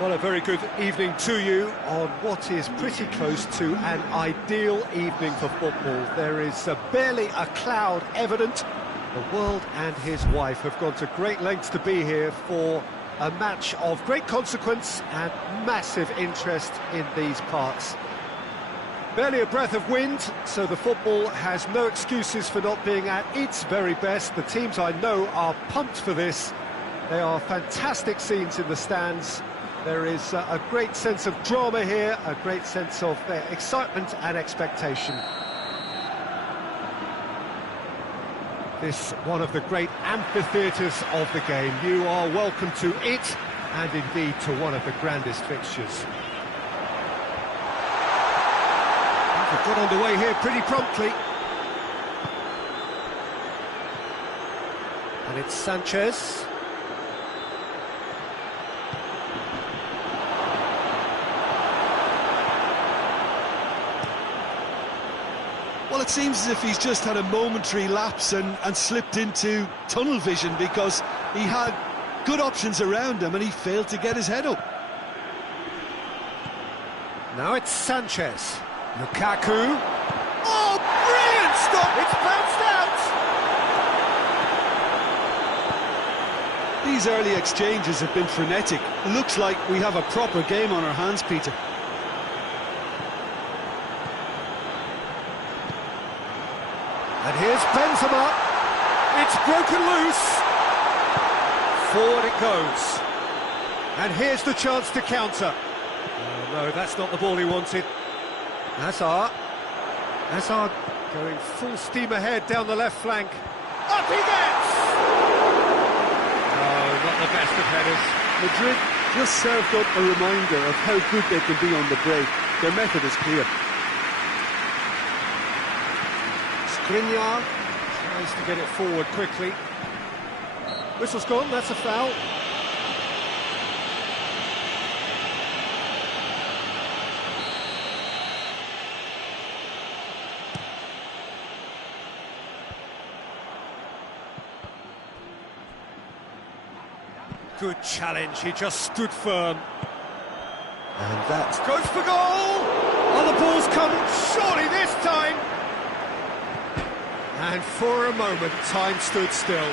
Well, a very good evening to you on what is pretty close to an ideal evening for football. There is barely a cloud evident. The world and his wife have gone to great lengths to be here for a match of great consequence and massive interest in these parts. Barely a breath of wind, so the football has no excuses for not being at its very best. The teams I know are pumped for this. They are fantastic scenes in the stands. There is a great sense of drama here, a great sense of excitement and expectation. This one of the great amphitheatres of the game. You are welcome to it, and indeed to one of the grandest fixtures. We've got underway here pretty promptly. And it's Sanchez. Well, it seems as if he's just had a momentary lapse and slipped into tunnel vision, because he had good options around him and he failed to get his head up. Now it's Sanchez. Lukaku. Oh, brilliant stop! It's bounced out! These early exchanges have been frenetic. Looks like we have a proper game on our hands, Peter. And here's Benzema. It's broken loose. Forward it goes. And here's the chance to counter. Oh, no, that's not the ball he wanted. Hazard going full steam ahead down the left flank. Up he gets! Oh, not the best of headers. Madrid just served up a reminder of how good they can be on the break. Their method is clear. Skriniar tries to get it forward quickly. Whistle's gone, that's a foul. Good challenge, he just stood firm. And that goes for goal! Oh, the ball's come, surely this time! And for a moment, time stood still.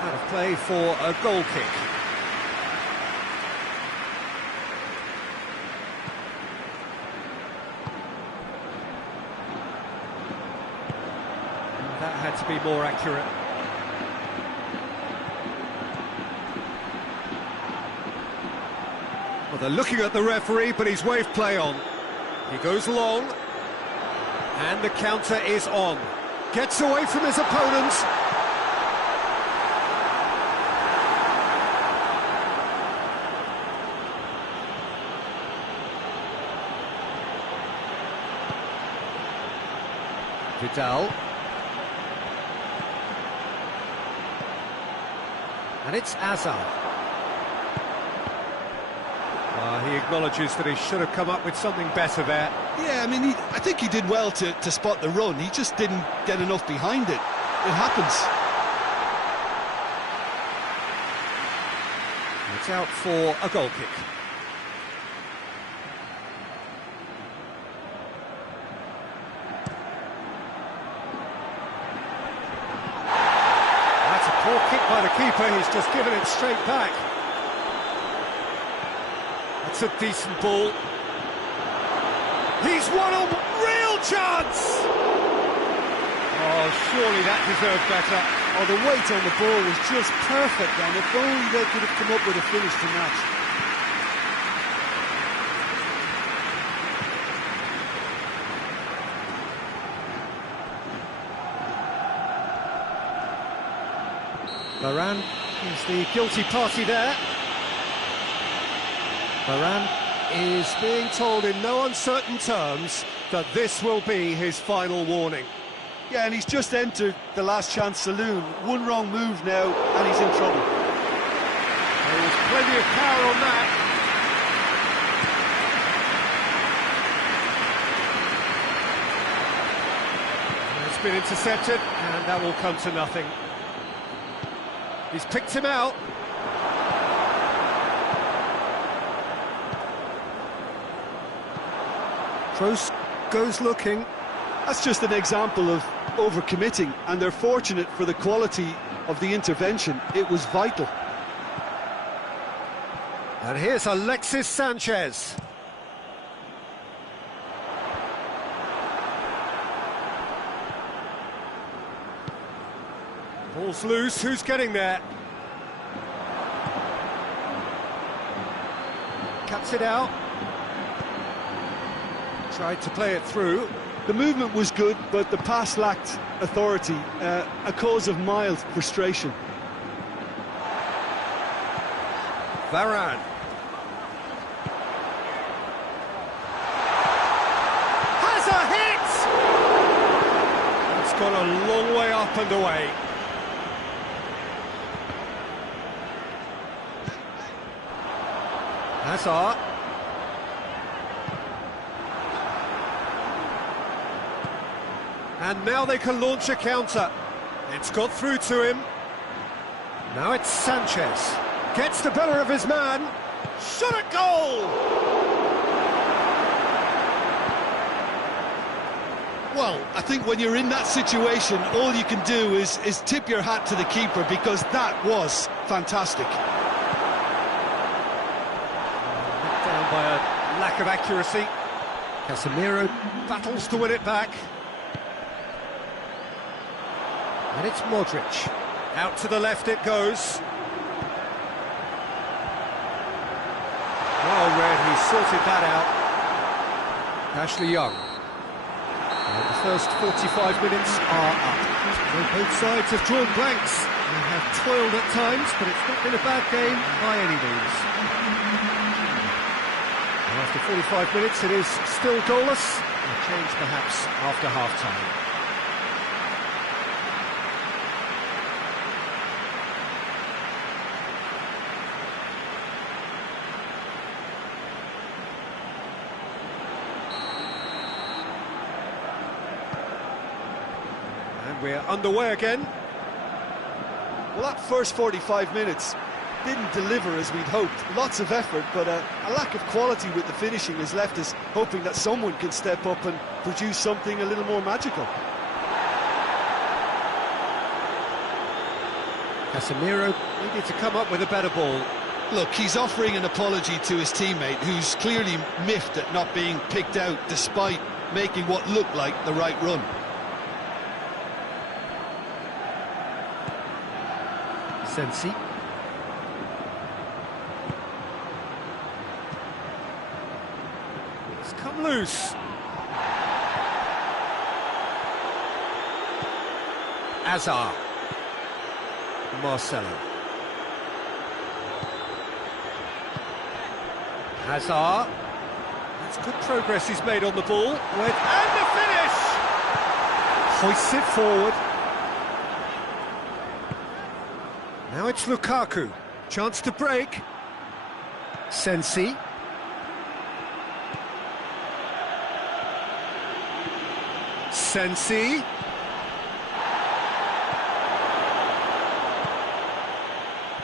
Out of play for a goal kick. That had to be more accurate. Well, they're looking at the referee, but he's waved play on. He goes long, and the counter is on. Gets away from his opponent. Vidal. And it's Hazard. He acknowledges that he should have come up with something better there. Yeah, I mean, I think he did well to spot the run. He just didn't get enough behind it. It happens. It's out for a goal kick. Poor kick by the keeper, he's just given it straight back. That's a decent ball. He's won a real chance! Oh, surely that deserved better. Oh, the weight on the ball was just perfect then. If only they could have come up with a finish to match. Varane is the guilty party there. Varane is being told in no uncertain terms that this will be his final warning. Yeah, and he's just entered the last chance saloon. One wrong move now, and he's in trouble. He was plenty of power on that. It's been intercepted, and that will come to nothing. He's picked him out. Kroos goes looking. That's just an example of overcommitting, and they're fortunate for the quality of the intervention. It was vital. And here's Alexis Sanchez. Ball's loose, who's getting there? Cuts it out. Tried to play it through. The movement was good, but the pass lacked authority, a cause of mild frustration. Varane. Has a hit! It's gone a long way up and away. Hazard. And now they can launch a counter. It's got through to him. Now it's Sanchez. Gets the better of his man. Shot at goal! Well, I think when you're in that situation, all you can do is tip your hat to the keeper, because that was fantastic. Down by a lack of accuracy. Casemiro battles to win it back. And it's Modric. Out to the left it goes. Well read, he sorted that out. Ashley Young. And the first 45 minutes are up. Well, both sides have drawn blanks. They have toiled at times, but it's not been a bad game by any means. And after 45 minutes it is still goalless. A change perhaps after half-time. We're underway again. Well, that first 45 minutes didn't deliver as we'd hoped. Lots of effort, but a lack of quality with the finishing has left us hoping that someone can step up and produce something a little more magical. Casemiro needed to come up with a better ball. Look, he's offering an apology to his teammate, who's clearly miffed at not being picked out despite making what looked like the right run. Sensi. It's come loose. Hazard. Marcelo. Hazard. That's good progress he's made on the ball. And the finish! Hoists it forward. Now it's Lukaku. Chance to break. Sensi. Sensi.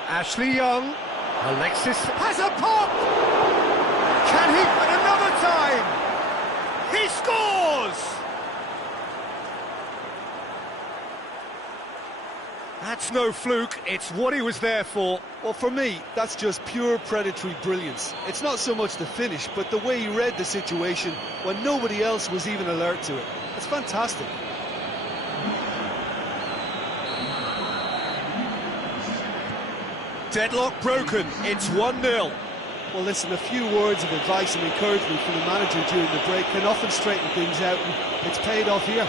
Ashley Young. Alexis has a pop! Can he put another time? He scores! That's no fluke, it's what he was there for. Well, for me, that's just pure predatory brilliance. It's not so much the finish, but the way he read the situation when nobody else was even alert to it. It's fantastic. Deadlock broken, it's 1-0. Well, listen, a few words of advice and encouragement from the manager during the break can often straighten things out, and it's paid off here.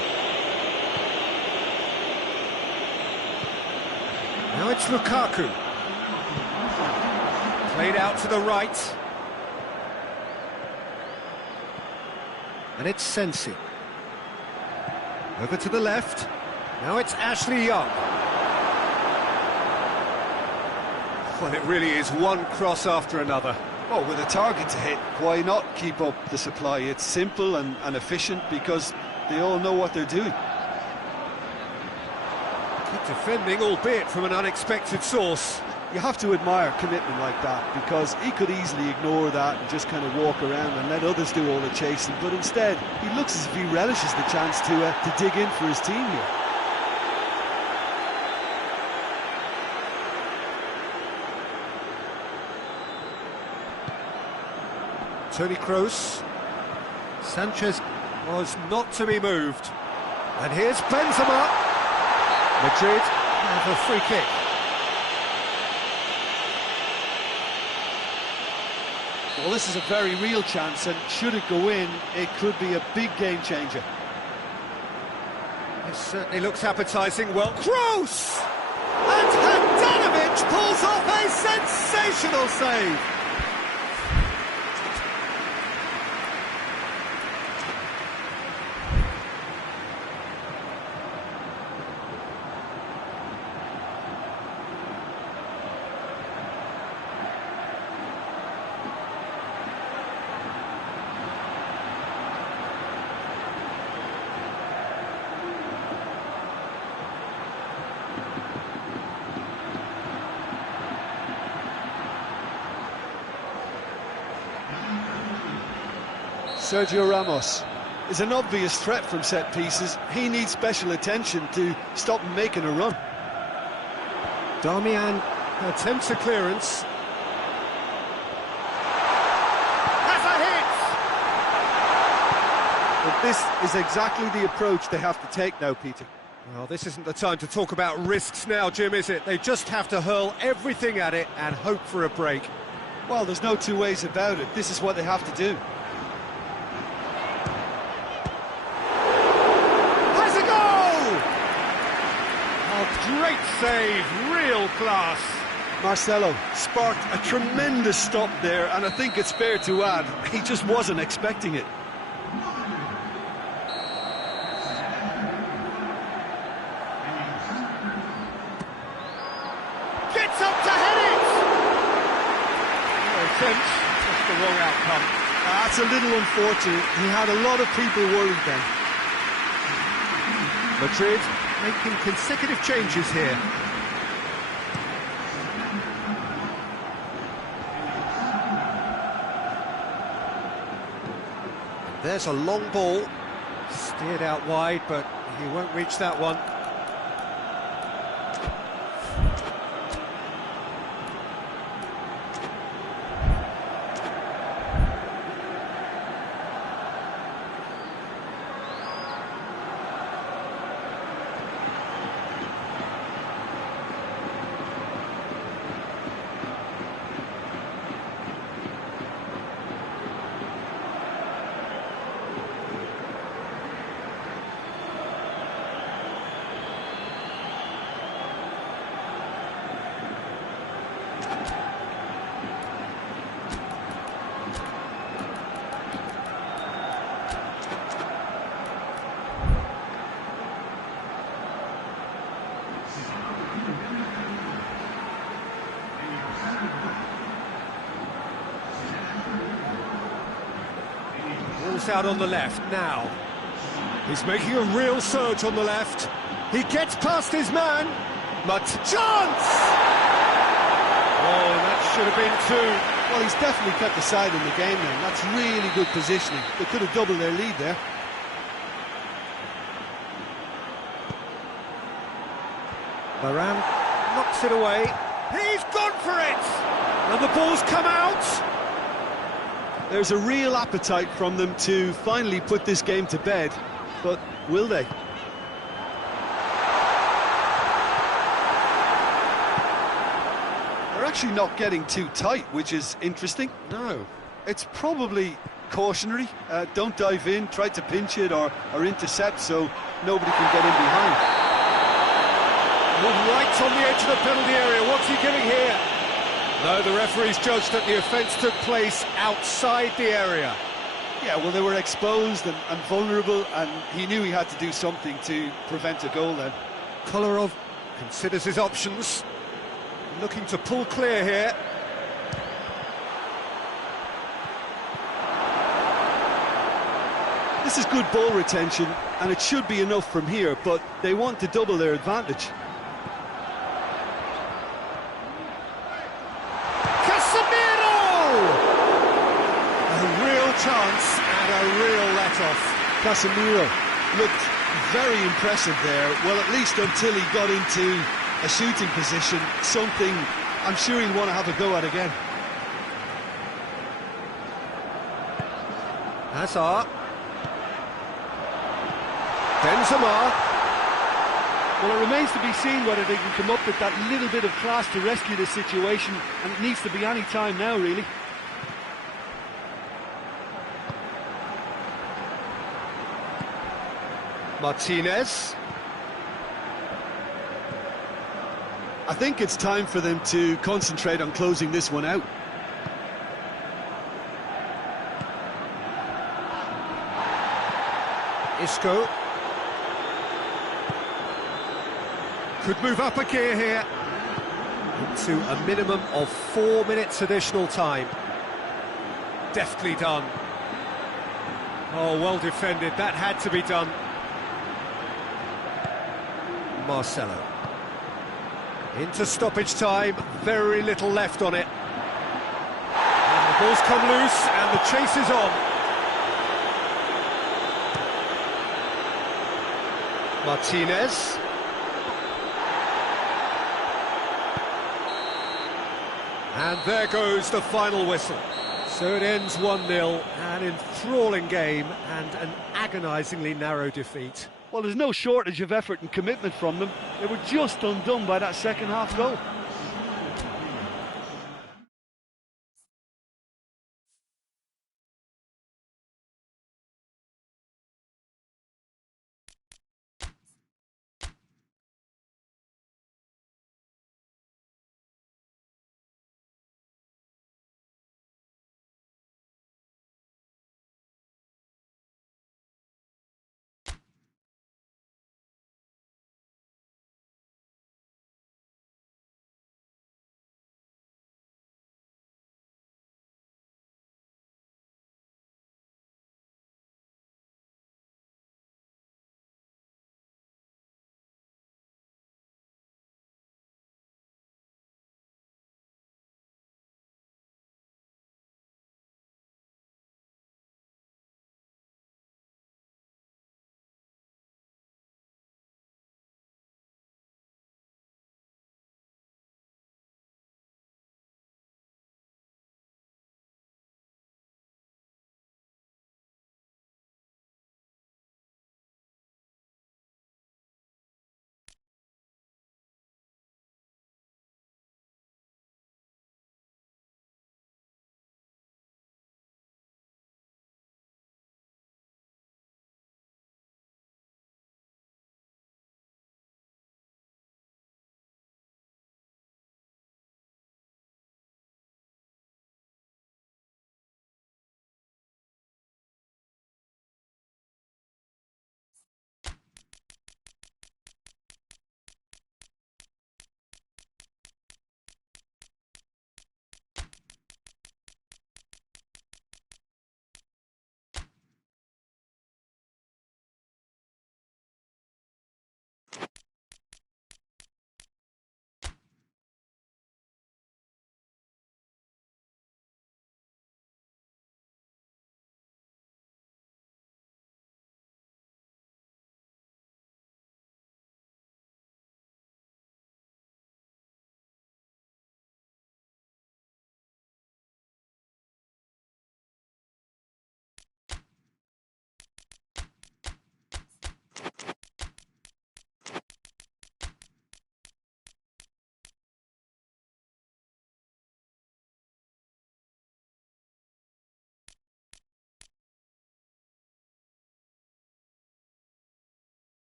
Now it's Lukaku. Played out to the right. And it's Sensi. Over to the left. Now it's Ashley Young. Well, it really is one cross after another. Well, with a target to hit, why not keep up the supply? It's simple and efficient because they all know what they're doing. Good defending, albeit from an unexpected source. You have to admire commitment like that, because he could easily ignore that and just kind of walk around and let others do all the chasing, but instead he looks as if he relishes the chance to dig in for his team here. Toni Kroos. Sanchez was not to be moved. And here's Benzema. Madrid have a free kick. Well, this is a very real chance, and should it go in, it could be a big game changer. It certainly looks appetising. Well, Kroos! And Handanovic pulls off a sensational save. Sergio Ramos is an obvious threat from set pieces. He needs special attention to stop him making a run. Darmian attempts a clearance. Has a hit! But this is exactly the approach they have to take now, Peter. Well, this isn't the time to talk about risks now, Jim, is it? They just have to hurl everything at it and hope for a break. Well, there's no two ways about it. This is what they have to do. Great save, real class. Marcelo sparked a tremendous stop there, and I think it's fair to add, he just wasn't expecting it. Gets up to head it! No attempt, just the wrong outcome. That's a little unfortunate. He had a lot of people worried then. Madrid making consecutive changes here. There's a long ball, steered out wide, but he won't reach that one. Out on the left now. He's making a real surge on the left. He gets past his man. But chance! Oh, that should have been two. Well, he's definitely kept the side in the game then. That's really good positioning. They could have doubled their lead there. Varane knocks it away. He's gone for it! And the ball's come out. There's a real appetite from them to finally put this game to bed, but will they? They're actually not getting too tight, which is interesting. No. It's probably cautionary. Don't dive in, try to pinch it or intercept so nobody can get in behind. Right on the edge of the penalty area. What's he giving here? No, the referee's judged that the offence took place outside the area. Yeah, well, they were exposed and vulnerable, and he knew he had to do something to prevent a goal then. Kolarov considers his options. Looking to pull clear here. This is good ball retention, and it should be enough from here, but they want to double their advantage. A real chance and a real let-off. Casemiro looked very impressive there, well, at least until he got into a shooting position, something I'm sure he'll want to have a go at again. Hazard. Benzema. Well, it remains to be seen whether they can come up with that little bit of class to rescue this situation, and it needs to be any time now, really. Martinez. I think it's time for them to concentrate on closing this one out. Isco. Could move up a gear here. Into a minimum of 4 minutes additional time. Deftly done. Oh, well defended. That had to be done. Marcelo. Into stoppage time. Very little left on it. And the ball's come loose and the chase is on. Martinez. And there goes the final whistle. So it ends 1-0, an enthralling game and an agonisingly narrow defeat. Well, there's no shortage of effort and commitment from them. They were just undone by that second half goal.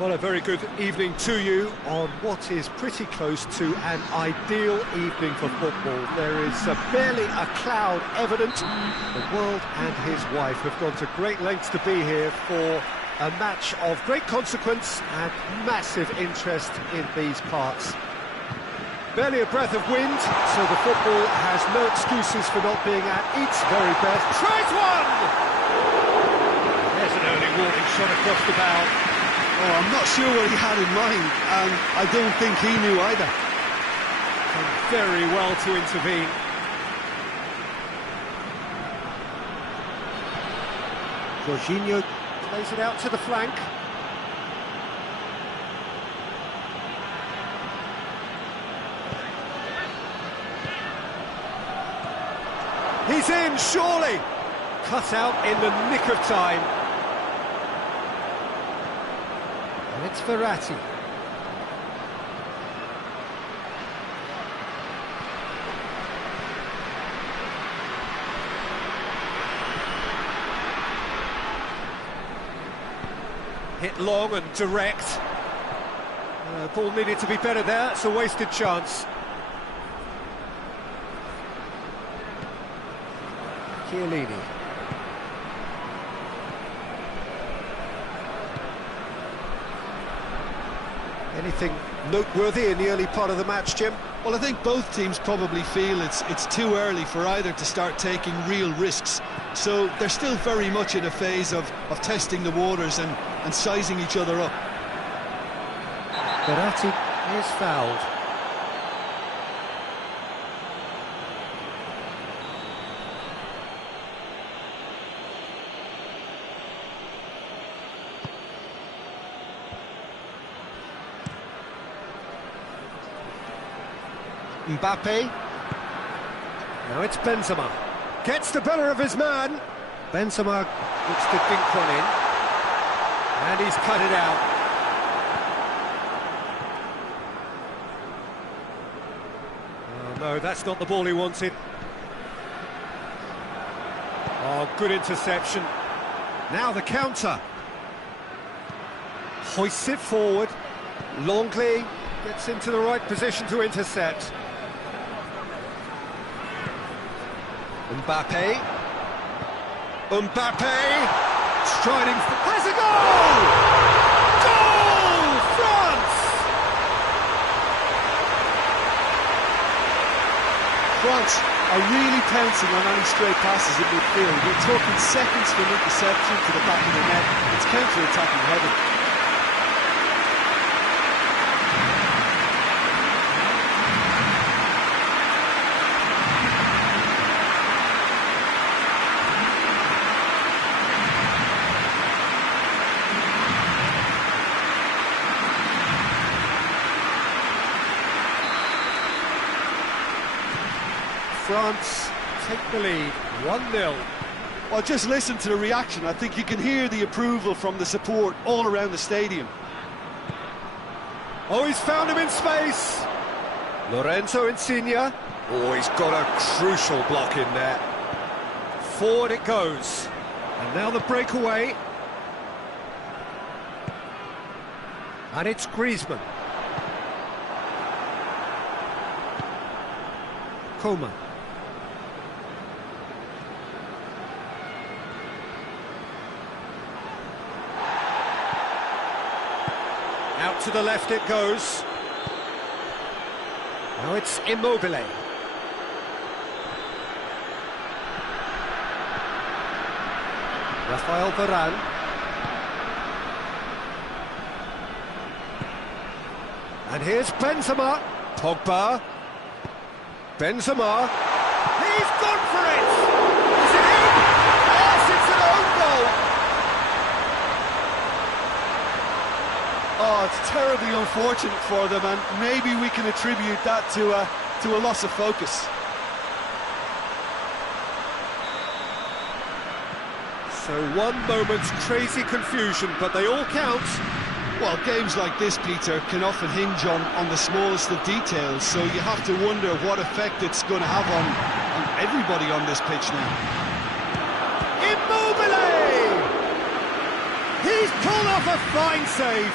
Well, a very good evening to you on what is pretty close to an ideal evening for football. There is barely a cloud evident. The world and his wife have gone to great lengths to be here for a match of great consequence and massive interest in these parts. Barely a breath of wind, so the football has no excuses for not being at its very best. Tries one! There's an early warning shot across the bow. Oh, I'm not sure what he had in mind, and I don't think he knew either. Done very well to intervene. Jorginho plays it out to the flank. He's in, surely! Cut out in the nick of time. And it's Verratti. Hit long and direct. Ball needed to be better there, it's a wasted chance. Chiellini. Anything noteworthy in the early part of the match, Jim? Well, I think both teams probably feel it's too early for either to start taking real risks. So they're still very much in a phase of testing the waters and sizing each other up. Verratti is fouled. Mbappe. Now it's Benzema. Gets the better of his man. Benzema looks to dink one in. And he's cut it out. Oh no, that's not the ball he wanted. Oh, good interception. Now the counter. Hoists it forward. Longley gets into the right position to intercept. Mbappe. Mbappe striding, has a goal! Goal! France! France are really pouncing on any stray passes in midfield. We're talking seconds from interception to the back of the net. It's counter-attacking heaven. France take the lead, 1-0. Well, just listen to the reaction. I think you can hear the approval from the support all around the stadium. Oh, he's found him in space. Lorenzo Insigne. Oh, he's got a crucial block in there. Forward it goes. And now the breakaway. And it's Griezmann. Coman. Out to the left it goes. Now it's Immobile. Rafael Varane. And here's Benzema. Pogba. Benzema. He's gone for it! Is it in? Yes, it's an own goal! Oh, it's terribly unfortunate for them, and maybe we can attribute that to a loss of focus. So one moment's crazy confusion, but they all count. Well, games like this, Peter, can often hinge on the smallest of details, so you have to wonder what effect it's going to have on everybody on this pitch now. Immobile! He's pulled off a fine save.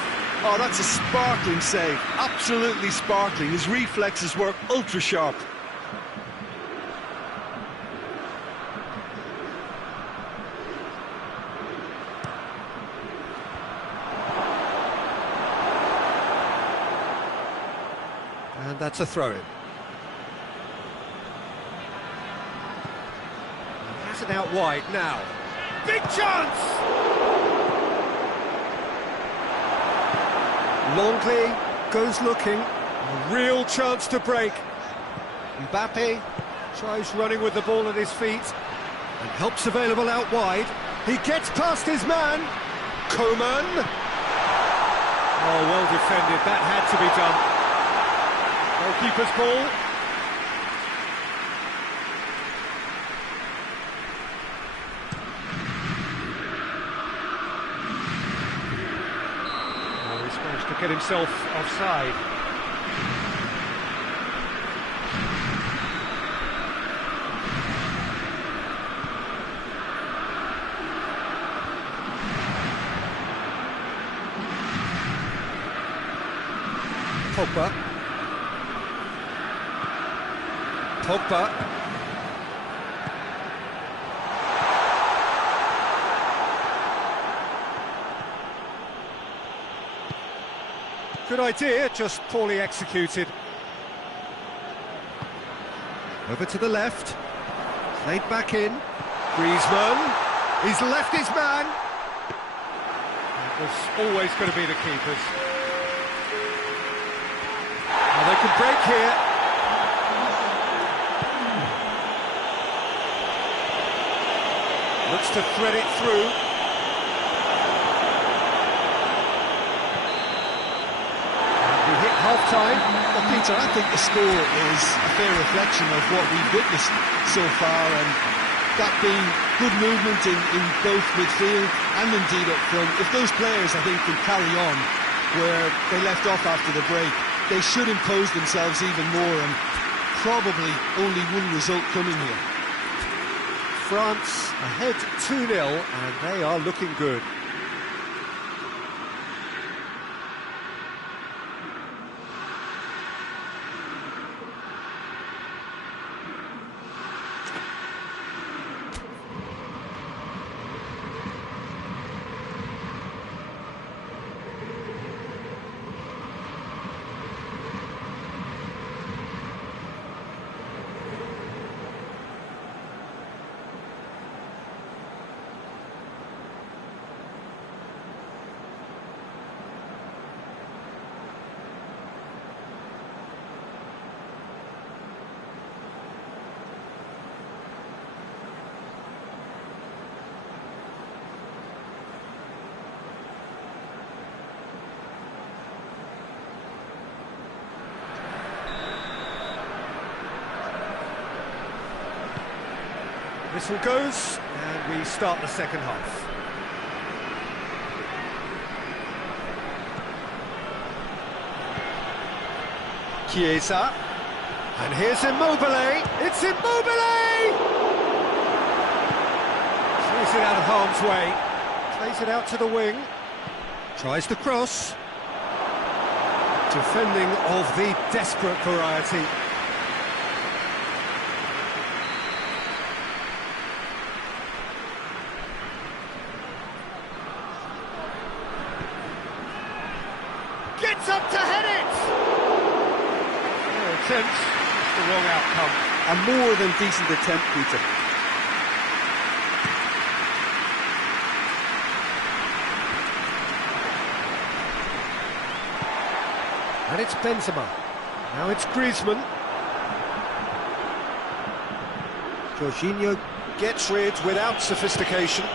Oh, that's a sparkling save. Absolutely sparkling. His reflexes were ultra sharp. And that's a throw-in. Has it out wide now. Big chance! Longley goes looking. A real chance to break. Mbappe tries running with the ball at his feet. And help's available out wide. He gets past his man. Coman. Oh, well defended. That had to be done. Goalkeeper's ball. Oh, he's managed to get himself offside. Pogba. Good idea, just poorly executed. Over to the left. Played back in. Griezmann. He's left his man. It was always going to be the keepers. Now they can break here. Looks to thread it through. And we hit half-time. Well, Peter, I think the score is a fair reflection of what we've witnessed so far, and that being good movement in both midfield and indeed up front. If those players, I think, can carry on where they left off after the break, they should impose themselves even more, and probably only one result coming here. France ahead 2-0, and they are looking good. Whistle goes, and we start the second half. Chiesa, and here's Immobile. It's Immobile! Clears it out of harm's way. Plays it out to the wing. Tries the cross. Defending of the desperate variety. Gets up to head it! Attempt, it's the wrong outcome. A more than decent attempt, Peter. And it's Benzema. Now it's Griezmann. Jorginho gets rid without sophistication.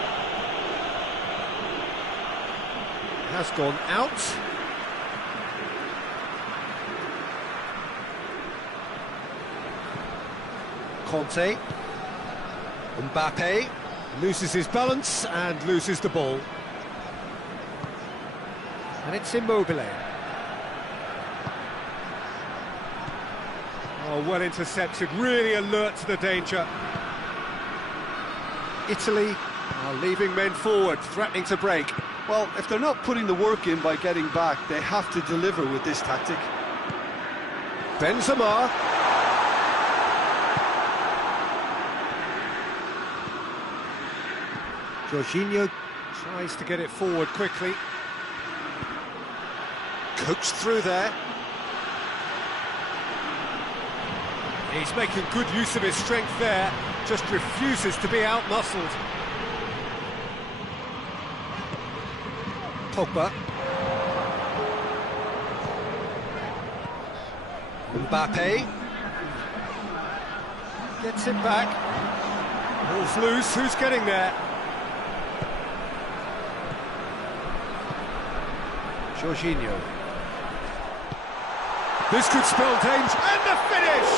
Has gone out. Conte. Mbappe loses his balance and loses the ball. And it's Immobile. Oh, well intercepted, really alert to the danger. Italy are leaving men forward, threatening to break. Well, if they're not putting the work in by getting back, they have to deliver with this tactic. Benzema. Jorginho tries to get it forward quickly. Coached through there. He's making good use of his strength there, just refuses to be out-muscled. Pogba. Mbappe. Gets it back. Ball's loose, who's getting there? Jorginho. This could spell danger, and the finish!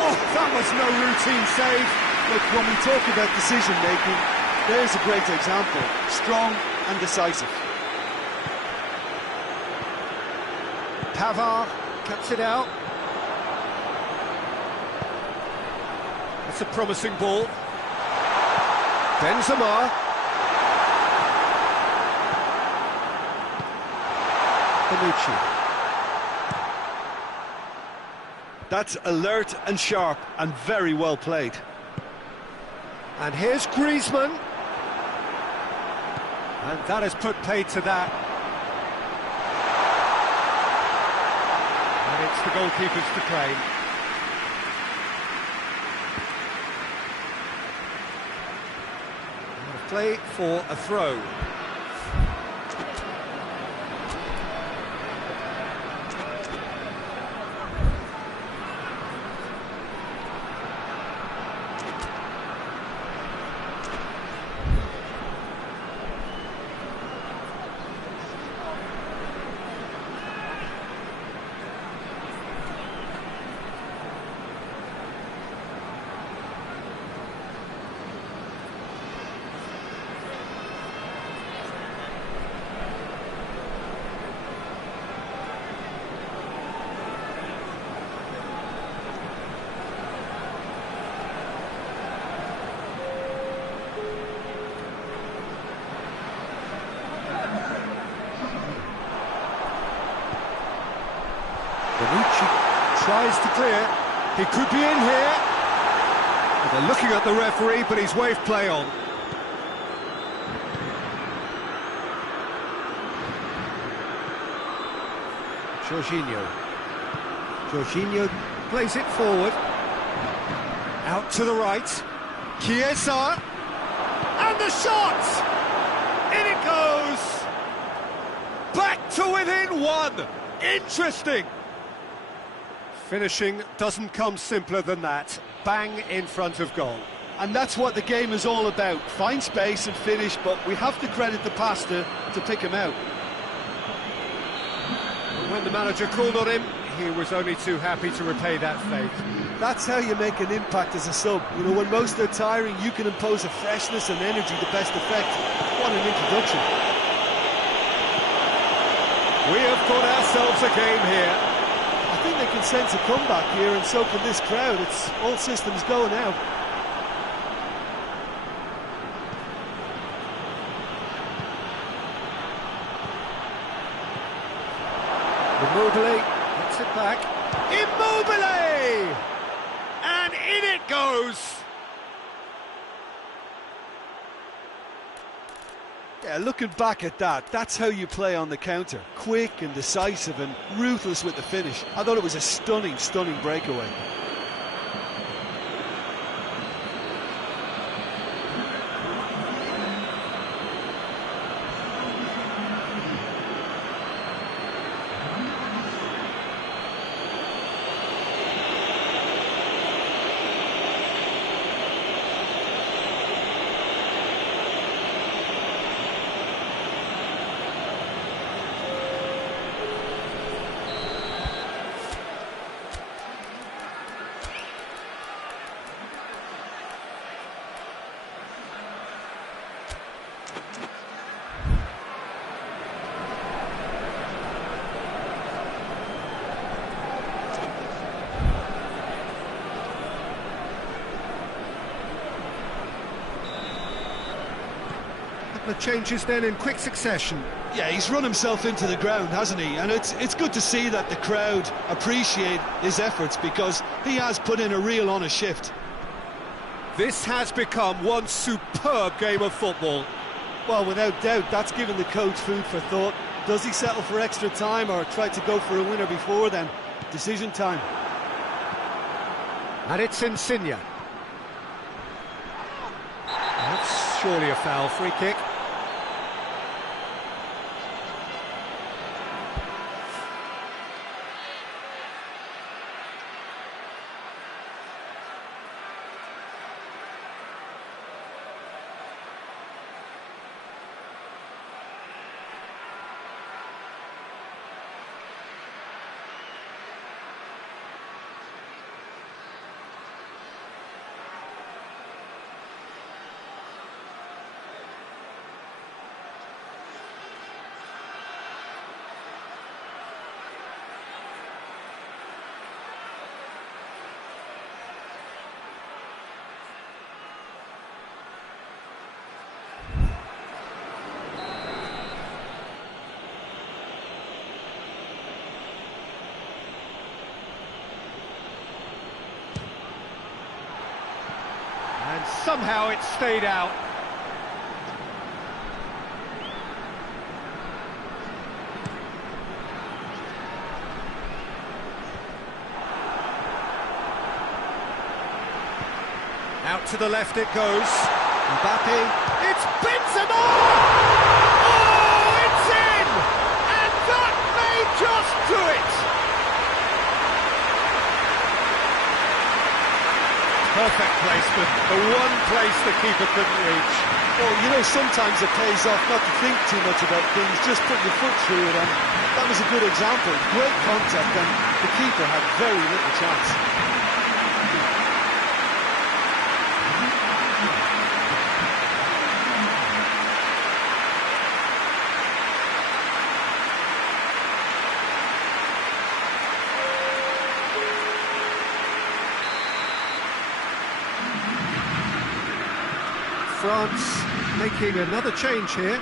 Oh, that was no routine save. Look, when we talk about decision-making, there's a great example. Strong and decisive. Pavard cuts it out. It's a promising ball. Benzema. Bonucci. That's alert and sharp and very well played. And here's Griezmann. And that has put paid to that. And it's the goalkeepers to claim. Play for a throw. Bonucci tries to clear. He could be in here. They're looking at the referee, but he's waved play on. Jorginho. Jorginho plays it forward. Out to the right. Chiesa. And the shot! In it goes! Back to within one! Interesting! Finishing doesn't come simpler than that. Bang in front of goal. And that's what the game is all about. Find space and finish, but we have to credit the passer to pick him out. When the manager called on him, he was only too happy to repay that faith. That's how you make an impact as a sub. You know, when most are tiring, you can impose a freshness and energy to best effect. What an introduction. We have got ourselves a game here. I think they can sense a comeback here, and so can this crowd. It's all systems go now. Immobile gets it back. Immobile! And in it goes! Yeah, looking back at that, that's how you play on the counter. Quick and decisive and ruthless with the finish. I thought it was a stunning, stunning breakaway. couple of changes then in quick succession. Yeah, he's run himself into the ground, hasn't he? And it's good to see that the crowd appreciate his efforts, because he has put in a real honest shift. This has become one superb game of football. Well, without doubt, that's given the coach food for thought. Does he settle for extra time or try to go for a winner before then? Decision time. And it's Insigne. That's surely a foul. Free kick. And somehow it stayed out. Out to the left it goes. Mbappe. It's Benzema! Oh, it's in! And that may just do it! Perfect placement, the one place the keeper couldn't reach. Well, you know, sometimes it pays off not to think too much about things, just put your foot through it, and that was a good example. Great contact, and the keeper had very little chance. France making another change here.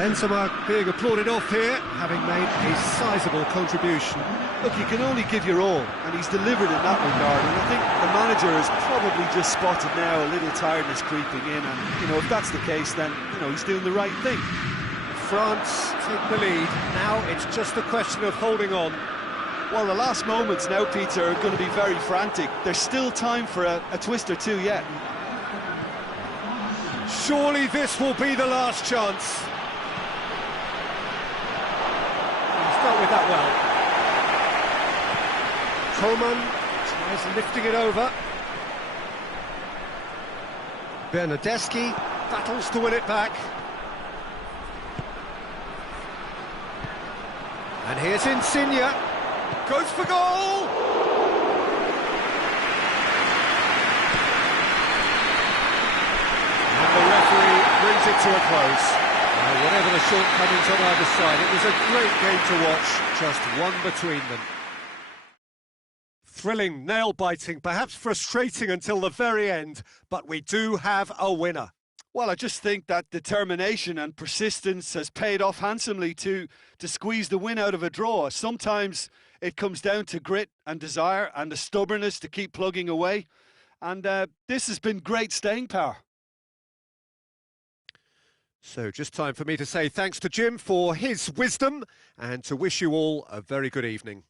Benzema being applauded off here, having made a sizable contribution. Look, you can only give your all, and he's delivered in that regard, and I think the manager has probably just spotted now a little tiredness creeping in, and, you know, if that's the case, then, you know, he's doing the right thing. France take the lead. Now it's just a question of holding on. Well, the last moments now, Peter, are going to be very frantic. There's still time for a twist or two yet. Surely this will be the last chance. He's dealt with that well. Coman tries lifting it over. Bernardeschi battles to win it back. And here's Insigne. Goes for goal! Brings it to a close. Whatever the shortcomings on either side, it was a great game to watch, just one between them. Thrilling, nail-biting, perhaps frustrating until the very end, but we do have a winner. Well, I just think that determination and persistence has paid off handsomely to squeeze the win out of a draw. Sometimes it comes down to grit and desire and the stubbornness to keep plugging away, and this has been great staying power. So just time for me to say thanks to Jim for his wisdom and to wish you all a very good evening.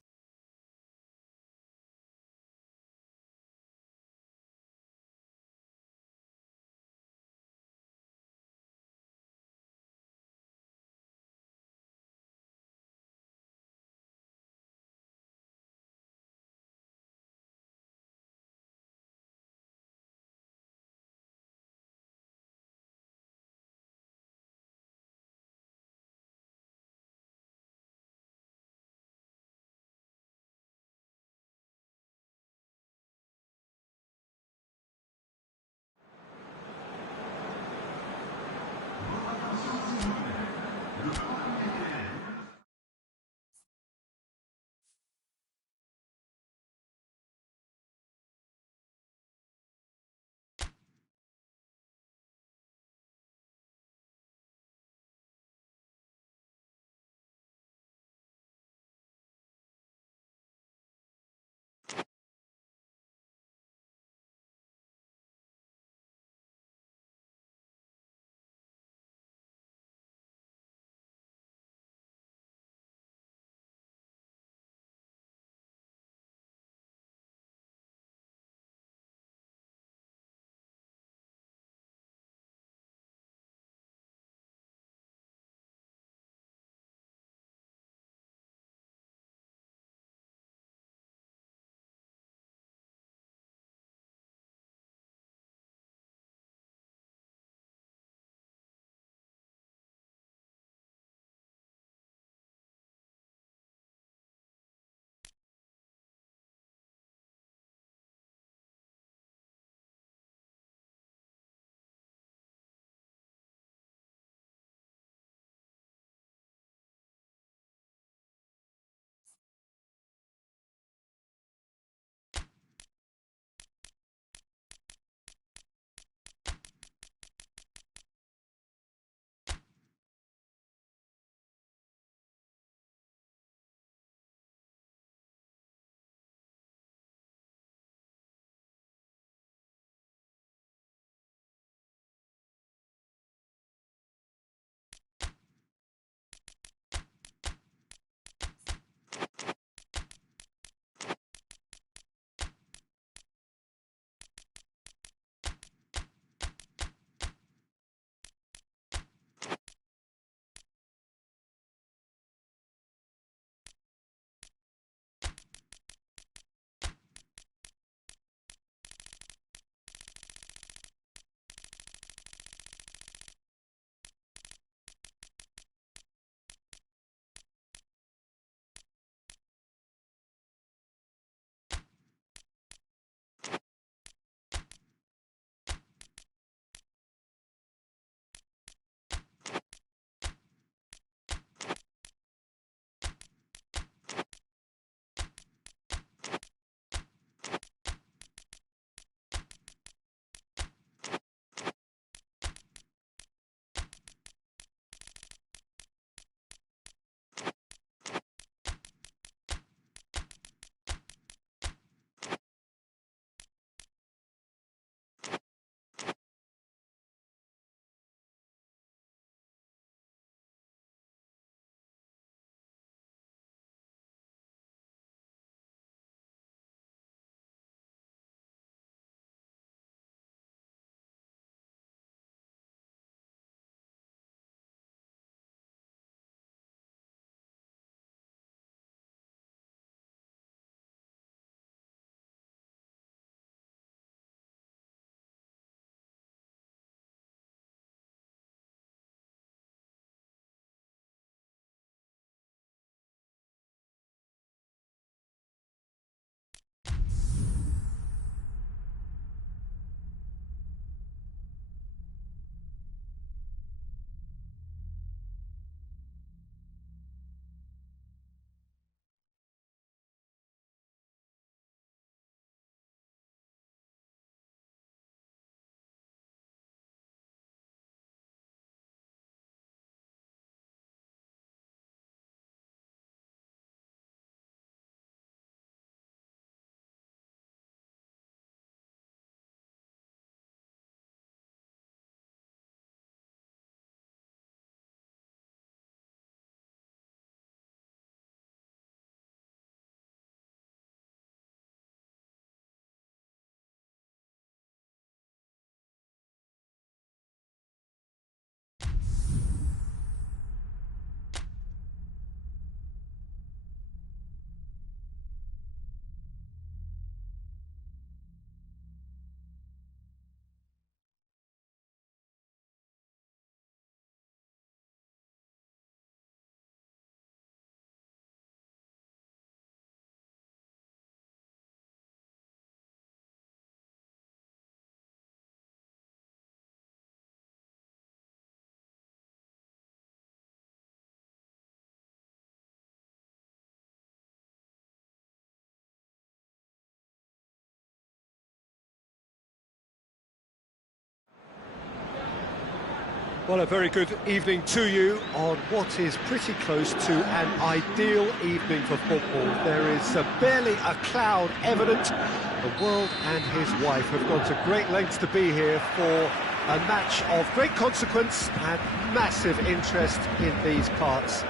Well, a very good evening to you on what is pretty close to an ideal evening for football. There is barely a cloud evident. The world and his wife have gone to great lengths to be here for a match of great consequence and massive interest in these parts.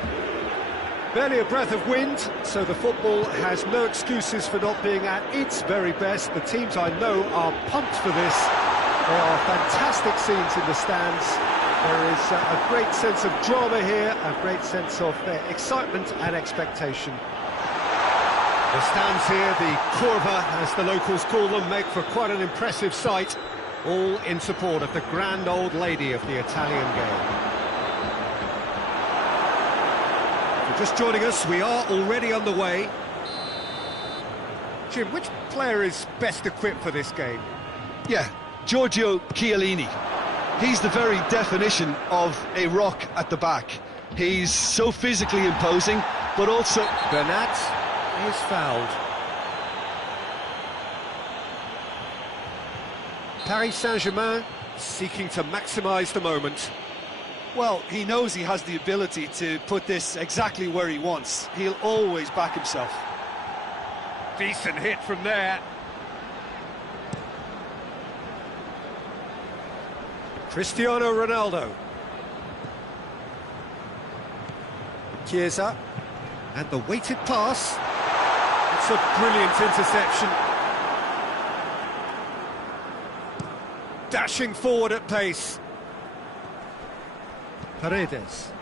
Barely a breath of wind, so the football has no excuses for not being at its very best. The teams I know are pumped for this. There are fantastic scenes in the stands. There is a great sense of drama here, a great sense of excitement and expectation. The stands here, the curva, as the locals call them, make for quite an impressive sight, all in support of the grand old lady of the Italian game. If you're just joining us, we are already underway. Jim, which player is best equipped for this game? Yeah, Giorgio Chiellini. He's the very definition of a rock at the back. He's so physically imposing, but also... Bernat is fouled. Paris Saint-Germain seeking to maximise the moment. Well, he knows he has the ability to put this exactly where he wants. He'll always back himself. Decent hit from there. Cristiano Ronaldo. Chiesa. And the weighted pass. It's a brilliant interception. Dashing forward at pace. Paredes.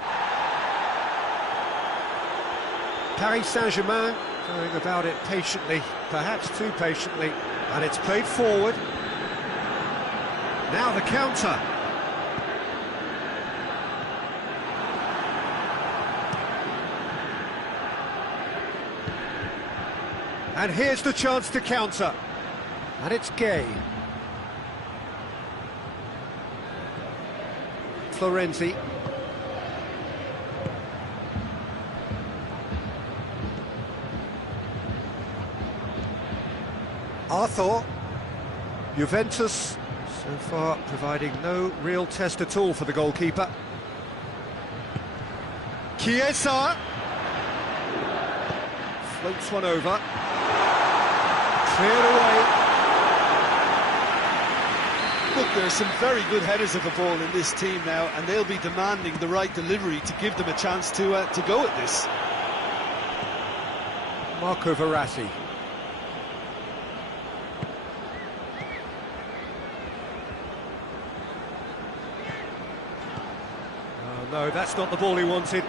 Paris Saint-Germain going about it patiently, perhaps too patiently, and it's played forward. Now the counter. And here's the chance to counter. And it's Gay. Florenzi. Arthur. Juventus, so far providing no real test at all for the goalkeeper. Chiesa. Floats one over. Cleared away. Look, there are some very good headers of the ball in this team now, and they'll be demanding the right delivery to give them a chance to go at this. Marco Verratti. Oh, no, that's not the ball he wanted.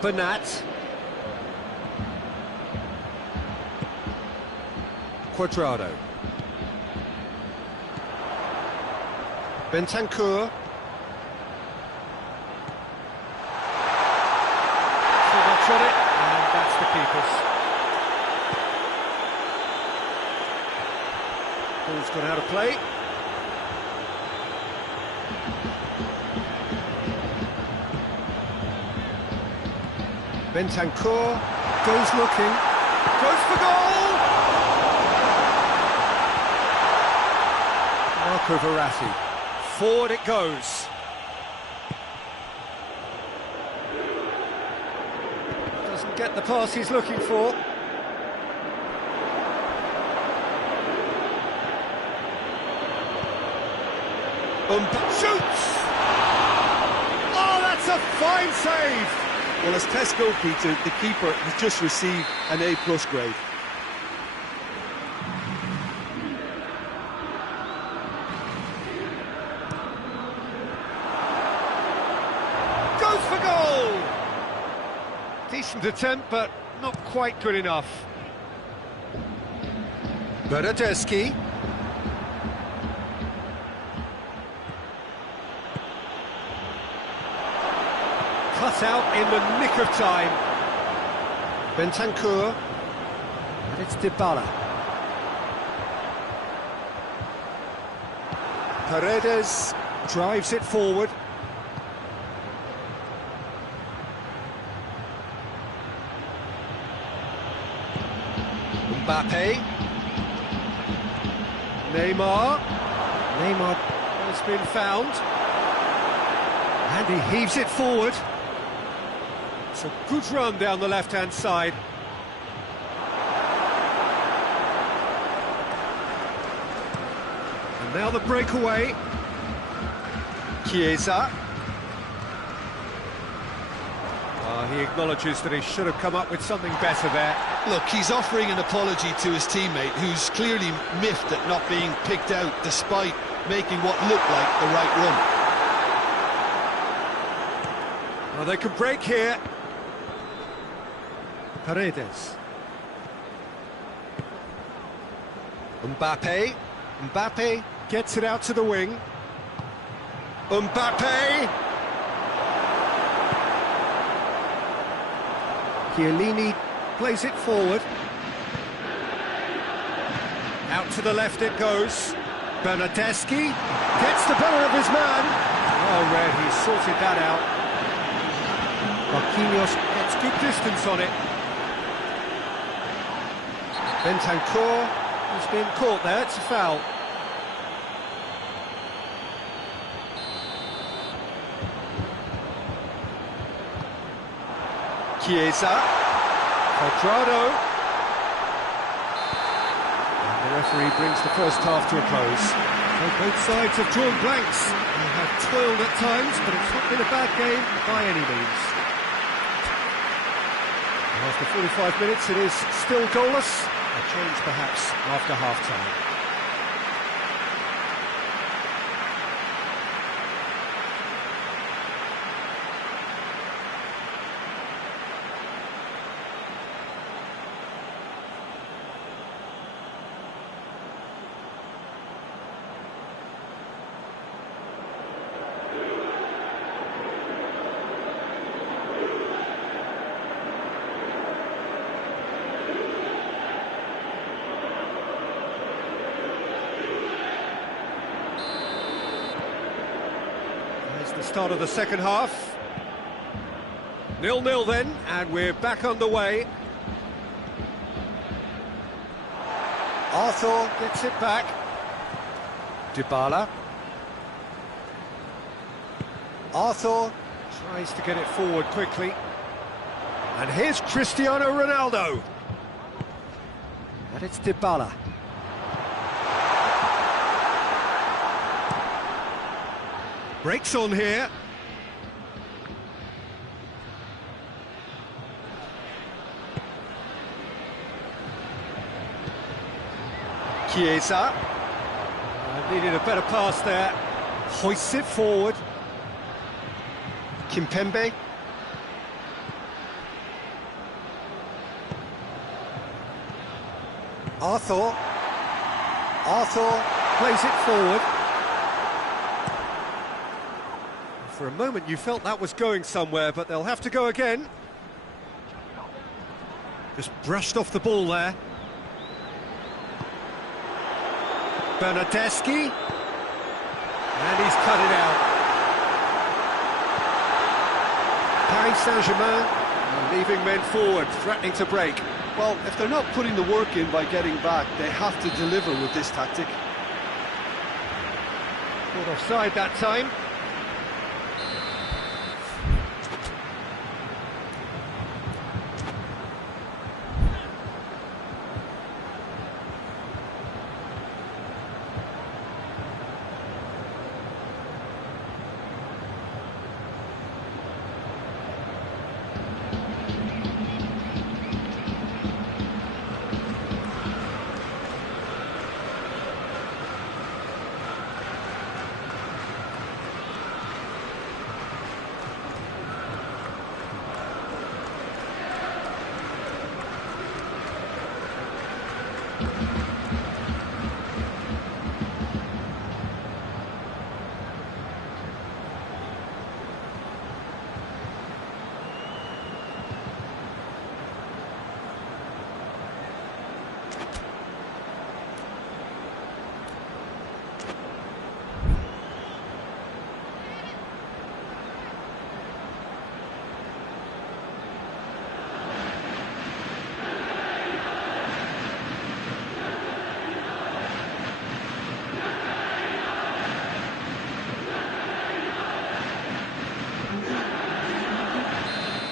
Bernat. Quadrado. Bentancur. Too much on it, and that's the keeper's. Ball's gone out of play. Bentancur goes looking, goes for goal! Marco Verratti. Forward it goes. Doesn't get the pass he's looking for. Shoots! Oh, that's a fine save! Well, as test goalkeeper, the keeper has just received an A+ grade. Goes for goal! Decent attempt, but not quite good enough. Bernardeschi. Cut out in the nick of time. Bentancur. And it's Dybala. Paredes drives it forward. Mbappe. Neymar has been found. And he heaves it forward. It's a good run down the left-hand side. And now the breakaway. Chiesa. He acknowledges that he should have come up with something better there. Look, he's offering an apology to his teammate, who's clearly miffed at not being picked out despite making what looked like the right run. Well, they can break here. Paredes. Mbappe gets it out to the wing. Mbappe! Chiellini plays it forward. Out to the left it goes. Bernardeschi gets the better of his man. Oh, Red, he's sorted that out. Marquinhos gets good distance on it. Bentancur has been caught there, it's a foul. Chiesa, Cuadrado, and the referee brings the first half to a close. So both sides have drawn blanks. They have toiled at times, but it's not been a bad game by any means. And after 45 minutes, it is still goalless. A change perhaps after half-time. The start of the second half. 0-0 then, and we're back underway. Arthur gets it back. Dybala. Arthur tries to get it forward quickly. And here's Cristiano Ronaldo. And it's Dybala. Breaks on here. Chiesa. Needed a better pass there. Hoists it forward. Kimpembe. Arthur plays it forward. For a moment you felt that was going somewhere, but they'll have to go again. Just brushed off the ball there. Bernardeschi. And he's cut it out. Paris Saint-Germain leaving men forward, threatening to break. Well, if they're not putting the work in by getting back, they have to deliver with this tactic. Caught offside that time.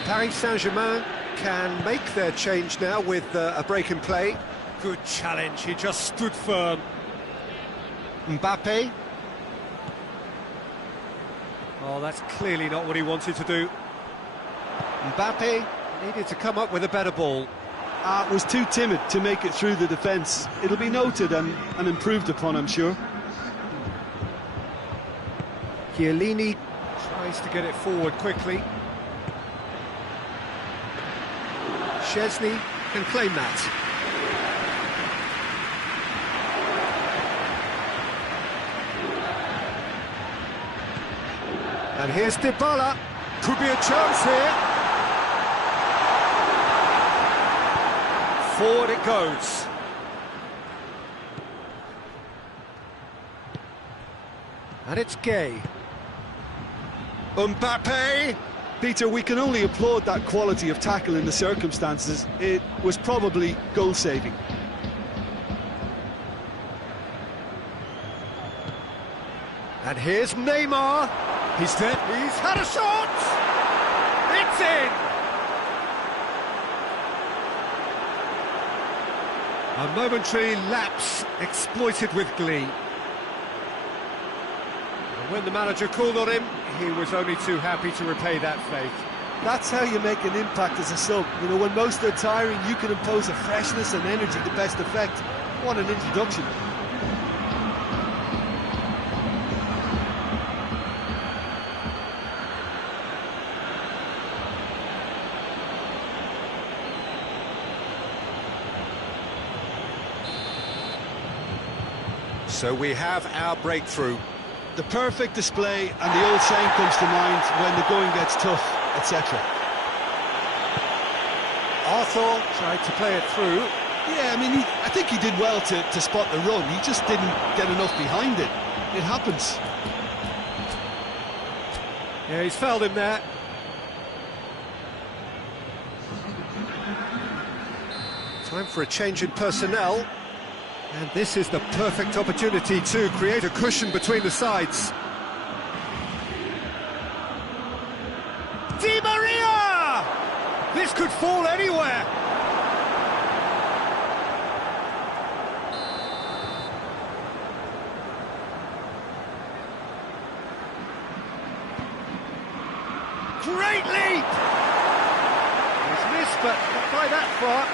Paris Saint-Germain can make their change now with a break in play. Good challenge, he just stood firm. Mbappe. Oh, that's clearly not what he wanted to do. Mbappe needed to come up with a better ball. Was too timid to make it through the defence. It'll be noted and improved upon, I'm sure. Chiellini tries to get it forward quickly. Szczesny can claim that. And here's Dybala. Could be a chance here. Forward it goes. And it's Gay. Mbappe! Peter, we can only applaud that quality of tackle in the circumstances. It was probably goal-saving. And here's Neymar. He's there. He's had a shot! It's in! A momentary lapse exploited with glee. And when the manager called on him, he was only too happy to repay that faith. That's how you make an impact as a sub. You know, when most are tiring, you can impose a freshness and energy to best effect. What an introduction. So we have our breakthrough. The perfect display, and the old saying comes to mind: when the going gets tough, etc. Arthur tried to play it through. Yeah, I mean, I think he did well to spot the run. He just didn't get enough behind it. It happens. Yeah, he's fouled him there. Time for a change in personnel. And this is the perfect opportunity to create a cushion between the sides. Di Maria! This could fall anywhere. Great leap! He's missed, but not by that far.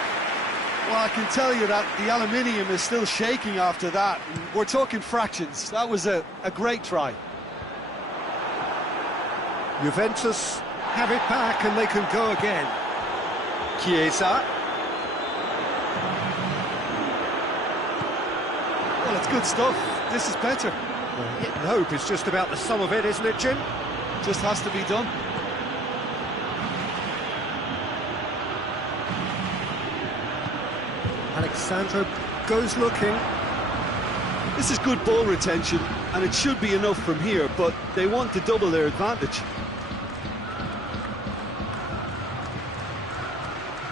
Well, I can tell you that the aluminium is still shaking after that. We're talking fractions. That was a great try. Juventus have it back and they can go again. Chiesa. Well, it's good stuff. This is better. Well, hit and hope is just about the sum of it, isn't it, Jim? Just has to be done. Alexandro goes looking. This is good ball retention, and it should be enough from here, but they want to double their advantage.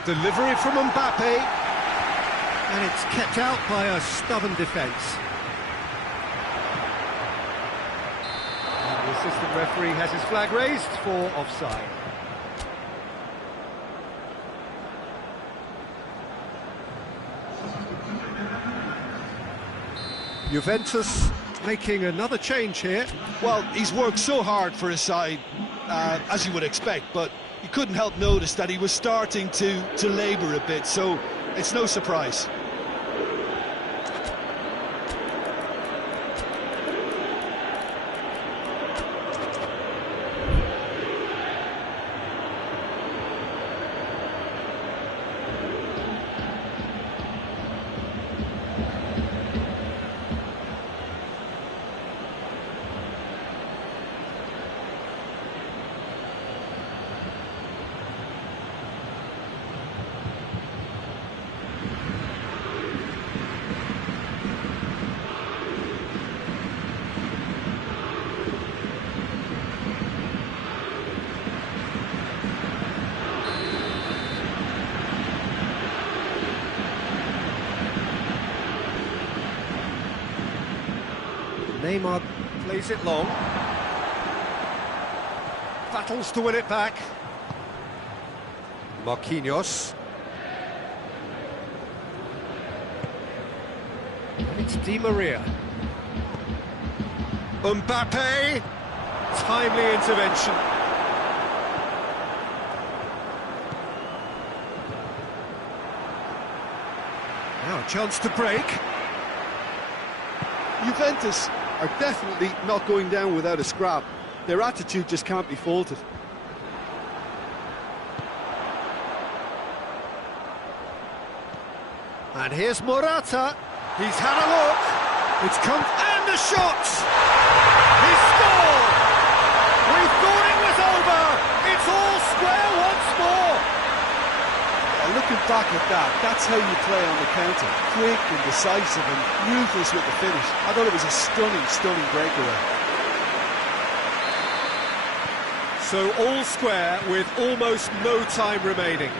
Delivery from Mbappe. And it's kept out by a stubborn defence. And the assistant referee has his flag raised for offside. Juventus making another change here. Well, he's worked so hard for his side, as you would expect, but you couldn't help notice that he was starting to labour a bit, so it's no surprise. Neymar plays it long. Battles to win it back. Marquinhos. And it's Di Maria. Mbappe. Timely intervention. Now a chance to break. Juventus are definitely not going down without a scrap. Their attitude just can't be faulted. And here's Morata. He's had a look. It's come, and the shot! He scored! We thought it was over. It's all square once more. Looking back at that, that's how you play on the counter. Quick and decisive and ruthless with the finish. I thought it was a stunning, stunning breakaway. So all square with almost no time remaining.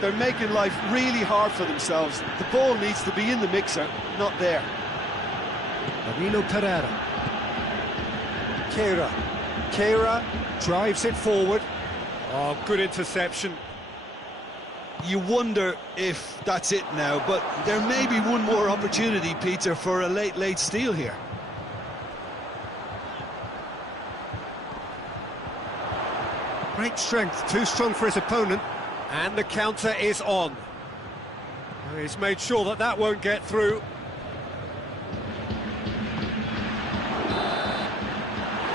They're making life really hard for themselves. The ball needs to be in the mixer, not there. Danilo Pereira. Keira drives it forward. Oh, good interception. You wonder if that's it now, but there may be one more opportunity, Peter, for a late steal here. Great strength, too strong for his opponent. And the counter is on. He's made sure that that won't get through.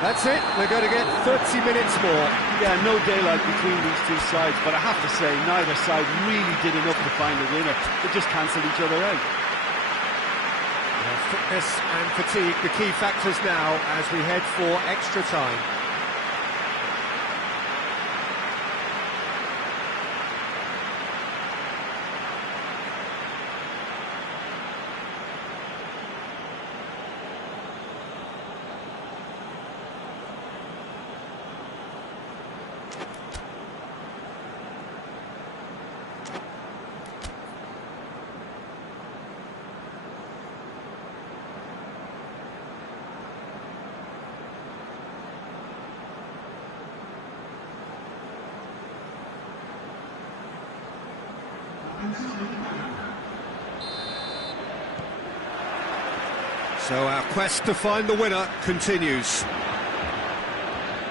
That's it, we're going to get 30 minutes more. Yeah, no daylight between these two sides, but I have to say, neither side really did enough to find a winner. They just cancelled each other out. Fitness and fatigue, the key factors now as we head for extra time. So our quest to find the winner continues.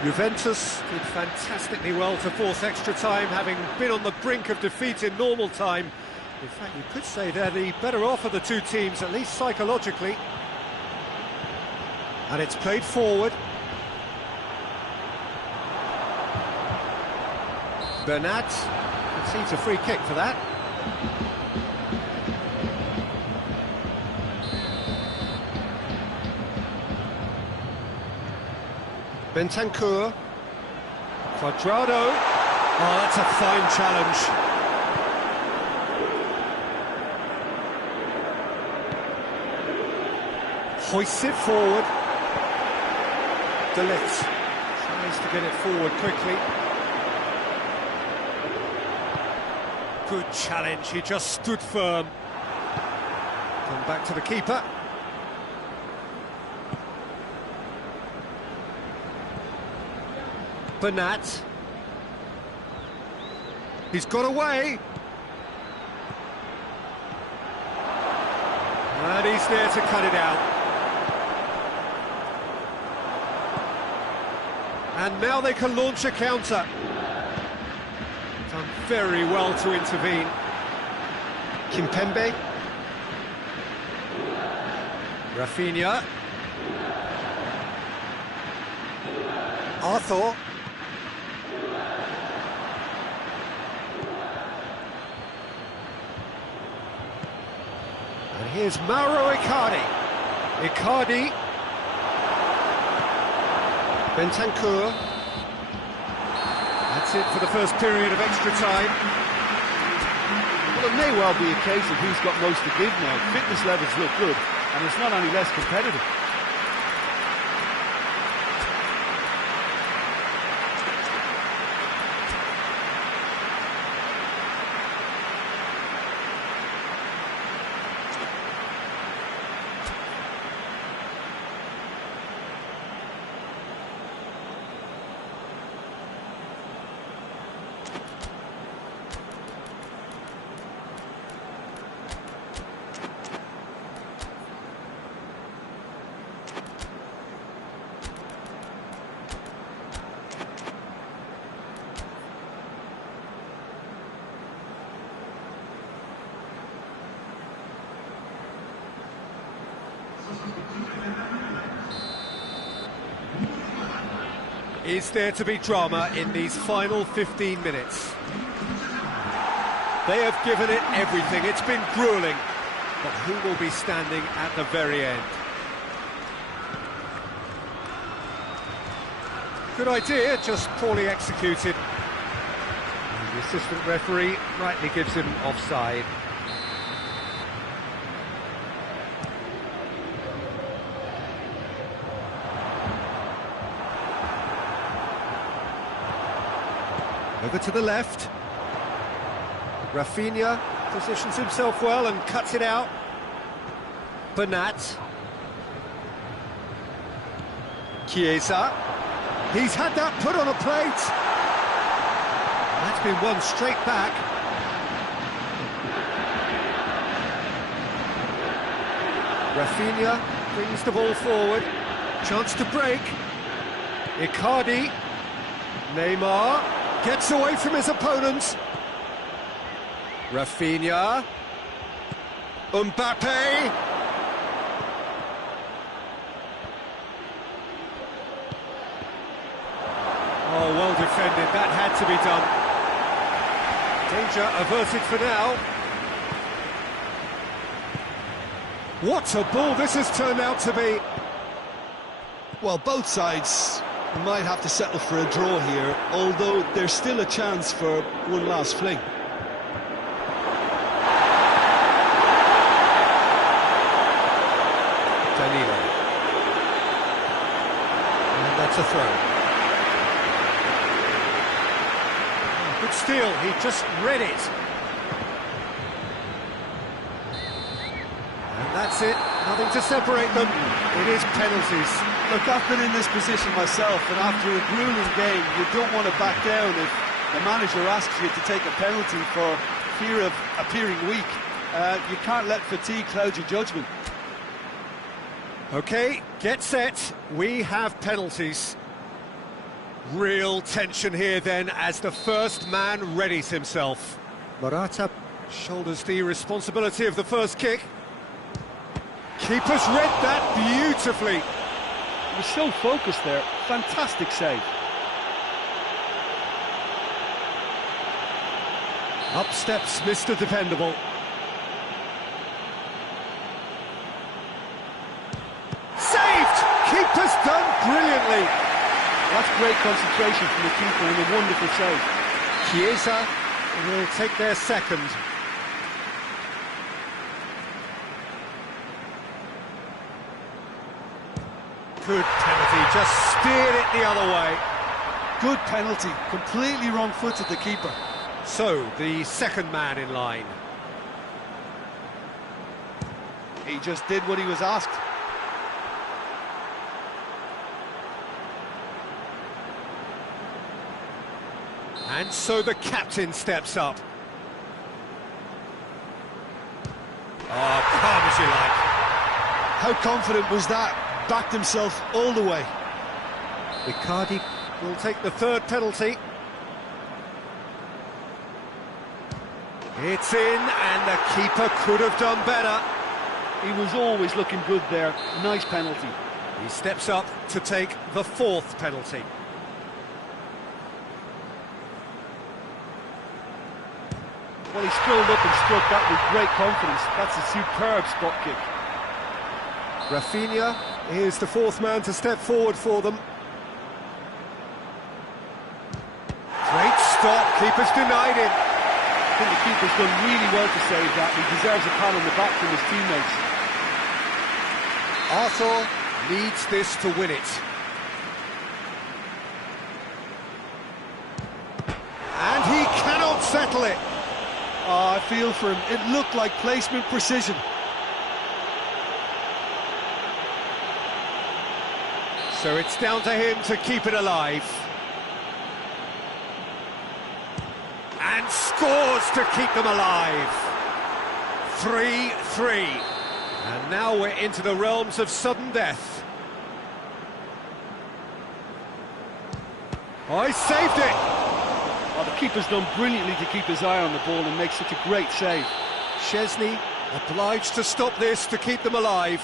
Juventus did fantastically well to force extra time, having been on the brink of defeat in normal time. In fact, you could say they're the better off of the two teams, at least psychologically. And it's played forward. Bernat concedes a free kick for that. Bentancur. Quadrado. Oh, that's a fine challenge. Hoists it forward. De Ligt tries to get it forward quickly. Good challenge, he just stood firm. Come back to the keeper. Bernat. He's got away. And he's there to cut it out. And now they can launch a counter. Done very well to intervene. Kimpembe. Rafinha. Arthur. And here's Mauro Icardi. Icardi. Bentancur. That's it for the first period of extra time. Well, it may well be a case of who's got most to give now. Fitness levels look good, and it's not any less competitive. Is there to be drama in these final 15 minutes? They have given it everything. It's been gruelling. But who will be standing at the very end? Good idea, just poorly executed. And the assistant referee rightly gives him offside. Over to the left. Rafinha positions himself well and cuts it out. Bernat. Chiesa. He's had that put on a plate. That's been won straight back. Rafinha brings the ball forward. Chance to break. Icardi. Neymar gets away from his opponents. Rafinha. Mbappe. Oh, well defended. That had to be done. Danger averted for now. What a ball this has turned out to be. Well, both sides might have to settle for a draw here, although there's still a chance for one last fling. Danilo. And that's a throw. Good steal, he just read it. And that's it, nothing to separate them. It is penalties. Look, I've been in this position myself, and after a grueling game, you don't want to back down if the manager asks you to take a penalty for fear of appearing weak. You can't let fatigue cloud your judgment. OK, get set, we have penalties. Real tension here then as the first man readies himself. Morata shoulders the responsibility of the first kick. Keeper's read that beautifully. He was so focused there. Fantastic save. Up steps Mr. Dependable. Saved! Keeper's done brilliantly. That's great concentration from the keeper and a wonderful save. Chiesa will take their second. Good penalty, just steered it the other way. Good penalty, completely wrong-footed the keeper. So, the second man in line. He just did what he was asked. And so the captain steps up. Oh, calm as you like. How confident was that? Backed himself all the way. Icardi will take the third penalty. It's in, and the keeper could have done better. He was always looking good there. Nice penalty. He steps up to take the fourth penalty. Well, he strolled up and struck that with great confidence. That's a superb spot kick. Rafinha is the fourth man to step forward for them. Great stop, keeper's denied him. I think the keeper's done really well to save that. He deserves a pat on the back from his teammates. Arthur needs this to win it. And he cannot settle it. Oh, I feel for him. It looked like placement precision. So it's down to him to keep it alive. And scores to keep them alive. 3-3. And now we're into the realms of sudden death. Oh, he saved it! Oh, the keeper's done brilliantly to keep his eye on the ball and make such a great save. Szczesny obliged to stop this to keep them alive.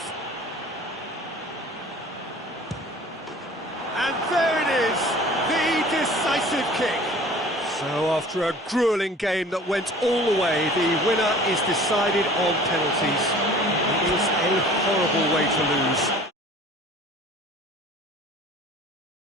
kick. So after a gruelling game that went all the way, the winner is decided on penalties. It is a horrible way to lose.